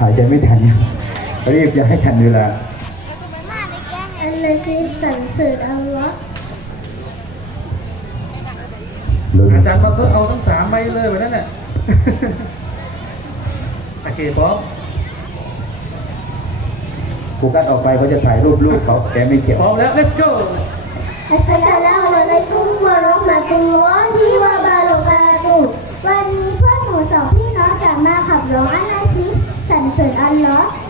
หายใจไม่ทันรีบจะให้ทันเวลาอันละชีสรรเสริญอัลลออาจารย์มาเพิ่เอาทั้งสามใบเลยไปนั่นน่ะโอเคป๊อปกูกัดออกไปเขาจะถ่ายรูปลูกเขาแกไม่เกี่ยวพร้อมแล้ว let's go อัสสลามุอะลัยกุ้งมาร้อห์มาตุลลอฮิวะ Allah